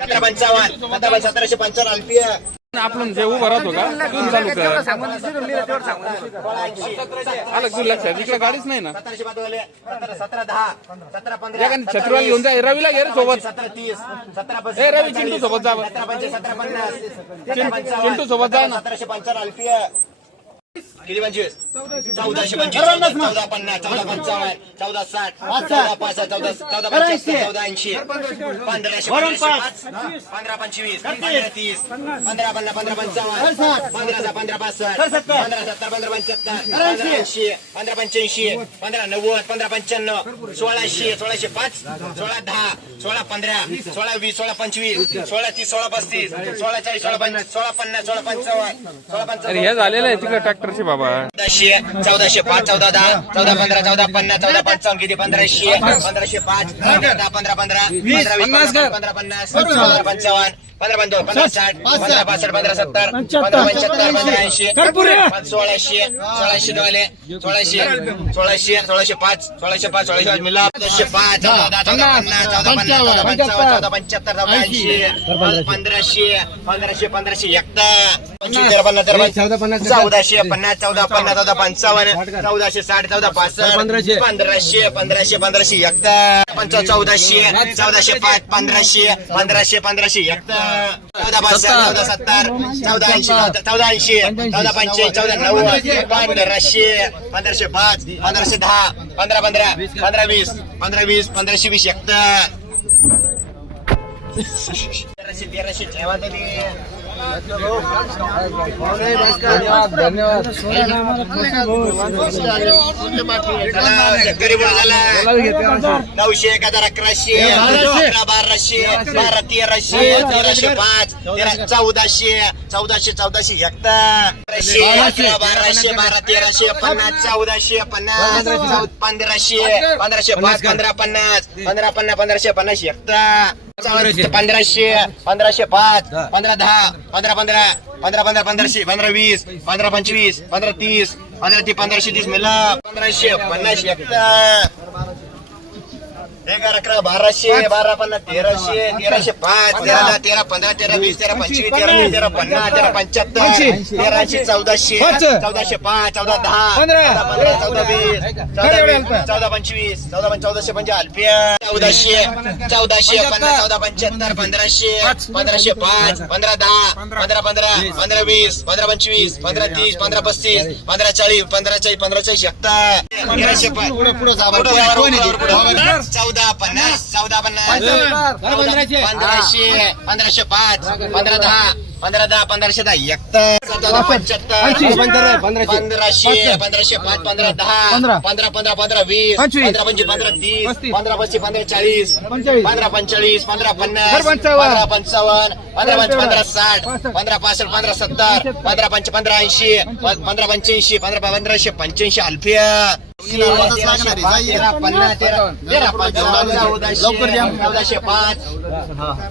सतरा पंचावन्न सतरा पंच- सतराशे पंचावन्न अल्पीय आपण जे उभं राहतो का? तू चालू कर? आलं तुला लक्षात इकडे गाडीच नाही ना. सतराशे पाचवले सतरा दहा. सतरा पंधरा. छत्रीवाला घेऊन जा. रवीला घे रे सोबत. सतरा तीस. सतरा पस्तीस, ए, रवी, चिंटू सोबत जा बरं. सतरा पंचे सतरा पन्नास. सतरा चिंटू- पंचावन्न, चिंटू सोबत जा ना. सतराशे पंचावन्न अल्पीय किती पंचवीस? चौदाशे पंचवीस. चौदा पन्नास चौदा पंचावन्न चौदा साठ चौदा पासष्ट चौदा चौदा पंच्याहत्तर चौदा ऐंशी पंधराशे पाच. पंधरा पंचवीस पंधरा तीस पंधरा पन्नास पंधरा पंचावन्न पंधरा पंधरा पासष्ट पंधरा सत्तर पंधरा पंच्याहत्तर पंधरा ऐंशी पंधरा पंच्याऐंशी पंधरा नव्वद पंधरा पंच्याण्णव सोळाशे सोळाशे पाच सोळा दहा सोळा पंधरा सोळा वीस सोळा पंचवीस सोळा तीस सोळा पस्तीस सोळा चाळीस सोळा पंच सोळा पन्नास सोळा पंचावन्न सोळा अरे पंचावन्न. हे झालेलं आहे तिकडे ट्रॅक्टरचे बाबा चौदाशे चौदाशे पाच चौदा दहा चौदा पंधरा चौदा पन्नास चौदा पंचावन्न किती? पंधराशे पंधराशे पाच पंधरा दहा पंधरा पंधरा पंधरा वीस पंधरा पन्नास पंधरा पंचावन्न पंधरा पंधरा पंधरा साठ पंधरा पासष्ट पंधरा सत्तर पंधरा पंच्याहत्तर पंधरा ऐंशी. सोळाशे सोळाशे दोले सोळाशे सोळाशे सोळाशे पाच सोळाशे पाच सोळाशे पाच मिला. चौदाशे पाच चौदा चौदा पन्नास चौदा पन्नास चौदा पंचावन्न चौदा पंच्याहत्तर चौदा ऐंशी. पंधराशे. पंधराशे पंधराशे एकदा. पंचवीस तेरा पन्नास तेरा पन्नास. चौदाशे पन्नास चौदा पन्नास चौदा पंचावन्न चौदाशे साठ चौदा पासष्ट पंधराशे. पंधराशे पंधराशे पंधराशे पंच चौदाशे चौदाशे पाच पंधराशे पंधराशे पंधराशे एकदा चौदा पासष्ट चौदा सत्तर. चौदा ऐंशी चौदा ऐंशी चौदा पंच्याऐंशी चौदा नव्वद. पंधराशे पंधराशे पाच पंधराशे दहा पंधरा पंधरा पंधरा वीस पंधरा वीस पंधराशे वीस एकदा तेराशे तेराशे ठेवा तरी नऊशे एक हजार अकराशे अकरा बाराशे बारा तेराशे तेराशे पाच तेरा चौदाशे चौदाशे चौदाशे एकदा अकरा बाराशे बारा तेराशे पन्नास चौदाशे पन्नास पंधराशे पंधराशे पाच पंधरा पन्नास पंधरा पन्नास पंधराशे पन्नास एकता पंधराशे पंधराशे पाच पंधरा दहा पंधरा पंधरा पंधरा पंधरा पंधराशे पंधरा वीस पंधरा पंचवीस पंधरा तीस पंधरा ती पंधराशे तीस मिळला पंधराशे पन्नास एगार अकरा बाराशे बारा पन्नास तेराशे तेराशे पाच तेरा तेरा पंधरा तेरा वीस तेरा पंचवीस तेरा तेरा पन्नास तेरा पंच्याहत्तर तेराशे चौदाशे चौदाशे पाच चौदा दहा चौदा पंधरा चौदा वीस चौदा वीस चौदा पंचवीस चौदा चौदाशे पंचे अल्पिया चौदाशे चौदाशे पन्नास चौदा पंच्याहत्तर पंधराशे पंधराशे पाच पंधरा दहा पंधरा पंधरा पंधरा वीस पंधरा पंचवीस पंधरा तीस पंधरा पस्तीस पंधरा चाळीस पंधरा चाळीस पंधरा चाळीस एकता तेराशे पाच पुढे पुढे चौदा पन्नास चौदा पन्नास. पंधराशे. पंधराशे पाच पंधरा दहा पंधरा दहा पंधराशे दहा एकतर चौदा पंच्याहत्तर पंधराशे. पंधराशे पाच पंधरा दहा पंधरा. पंधरा पंधरा वीस पंधरा पंचवीस पंधरा तीस पंधरा पस्तीस पंधरा चाळीस पंधरा पंचेचाळीस पंधरा पन्नास पंधरा पंचावन्न. पंधरा पंच पंधरा साठ पंधरा पासष्ट पंधरा सत्तर पंधरा पंच पंधरा ऐंशी पंधरा पंच्याऐंशी पंधरा पंधराशे पंच्याऐंशी अल्फिया. तेरा पन्नास तेरा तेरा पंचावन्न चौदाशे चौदाशे पाच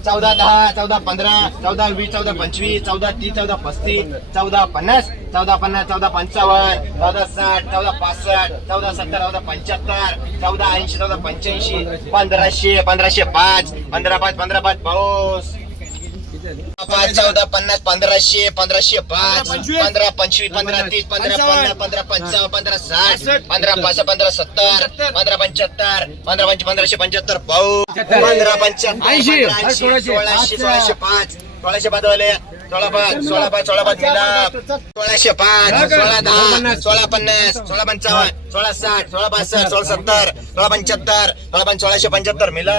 चौदा दहा चौदा पंधरा चौदा वीस चौदा पंचवीस चौदा तीस चौदा पस्तीस चौदा पन्नास चौदा पन्नास चौदा पंचावन्न चौदा साठ चौदा पासष्ट चौदा सत्तर चौदा पंच्याहत्तर चौदा ऐंशी चौदा पंच्याऐंशी पंधराशे पंधराशे पाच पंधरा पाच पंधरा पाच पाऊस पाच चौदा पन्नास पंधराशे पंधराशे पाच पंधरा पंचवीस पंधरा तीस पंधरा पन्नास पंधरा पंचावन्न पंधरा साठ पंधरा पाच पंधरा सत्तर पंधरा पंच्याहत्तर पंधरा पंच पंधराशे पंच्याहत्तर पाऊ पंधरा पंच्याहत्तर ऐंशी. सोळाशे सोळाशे पाच. सोळाशे पाच वाले. सोळा पाच सोळा पाच सोळा पाच मिला सोळाशे पाच सोळा दहा सोळा पन्नास सोळा पंचावन्न सोळा साठ सोळा पासष्ट सोळा सत्तर सोळा पंच्याहत्तर सोळा पंच सोळाशे पंच्याहत्तर. मिला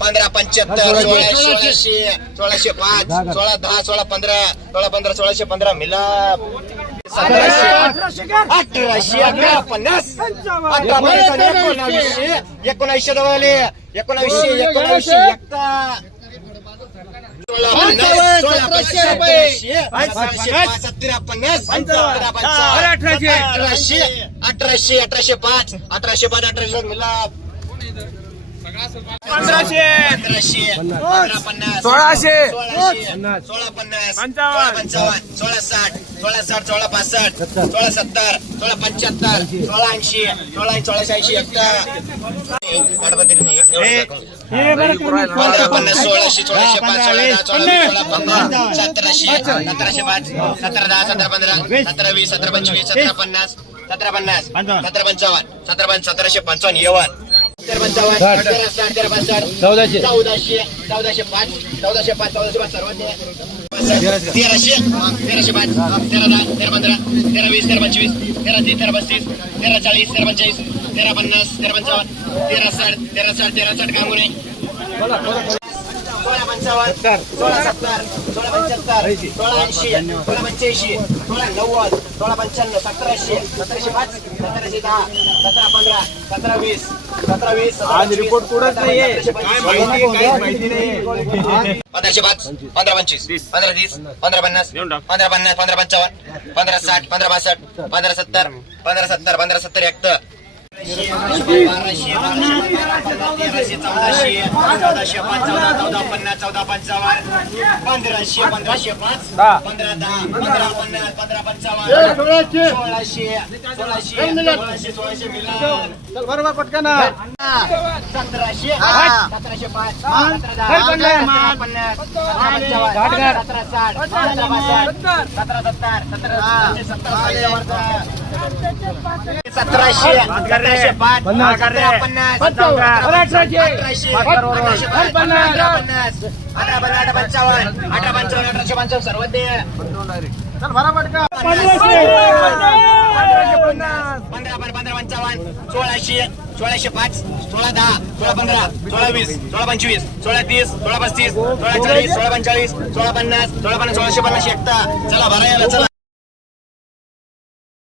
पंधरा पंच्याहत्तर सोळाशे सोळाशे सोळाशे पाच सोळा दहा सोळा पंधरा सोळा पंधरा सोळाशे पंधरा. मिलाप. सतराशे अठराशे अकरा पन्नास. एकोणावीसशे एकोणावीसशे जवळले एकोणावीसशे एकोणावीसशे अठराशे अठराशे अठराशे पाच अठराशे पाच अठराशे मिला पंधराशे. सोळाशे. सोळा पन्नास. पंचावन्न. सोळा साठ. सोळा साठ सोळा पासष्ट. सोळा सत्तर. सोळा पंच्याहत्तर. सोळा ऐंशी. सोळा सोळाशे ऐंशी पंधरा पन्नास सोळाशे सोळाशे पाच सोळा सतराशे सतराशे पाच सतरा दहा सतरा पंधरा सतरा वीस सतरा पंचवीस सतरा पन्नास सतरा पन्नास सतरा पंचावन्न सतरा सतराशे पंचावन्न येवन. तेरा साठ चौदाशे चौदाशे चौदाशे पाच चौदाशे पाच चौदाशे पाच तेराशे तेराशे पाच तेरा दहा तेरा पंधरा तेरा वीस तेरा पंचवीस तेरा तीस तेरा पस्तीस तेरा चाळीस तेरा पंचेचाळीस तेरा पन्नास तेरा पंचावन्न तेरा साठ तेरा साठ तेरा साठ काम सोळा पंचावन्न सोळा सत्तर सोळा पंच्याहत्तर सोळा ऐंशी सोळा पंच्याऐंशी सोळा नव्वद सोळा पंच्याण्णव सतराशे सतराशे पाच सतराशे दहा सतरा पंधरा सतरा वीस सतरा वीस आज रिपोर्ट कुठंच नाहीये. पंधराशे पाच पंधरा पंचवीस पंधरा तीस पंधरा पन्नास पंधरा पन्नास पंधरा पंचावन्न पंधरा साठ पंधरा बासष्ट पंधरा सत्तर पंधरा सत्तर पंधरा सत्तर एक बाराशे बाराशे तेराशे चौदाशे चौदाशे पाच चौदा चौदा पन्नास चौदा पंचावन्न पंधराशे पंधराशे पाच पंधरा दहा पंधरा पन्नास पंधरा पंचावन्न सोळाशे सोळाशे सोळाशे सोळाशे मिलन बरोबर पटकन सतराशे सतराशे पाच सतरा दहा पन्नास सतरा पंचावन्न सतरा साठ सतरा बासष्ट सतरा सत्तर सतरा सतराशे सतराशे पाच सतरा पन्नास. अठराशे. अठराशे. अठरा पन्नास. अठरा पन्नास अठरा पंचावन्न. अठरा पंचावन्न अठराशे पंचावन्न. सर्व दे. सोळाशे सोळाशे पाच सोळा दहा सोळा पंधरा सोळा वीस सोळा पंचवीस सोळा तीस सोळा पस्तीस सोळा चाळीस सोळा पंचाळीस सोळा पन्नास सोळा पन्नास सोळाशे पन्नास एकता. चला भरा याला चला.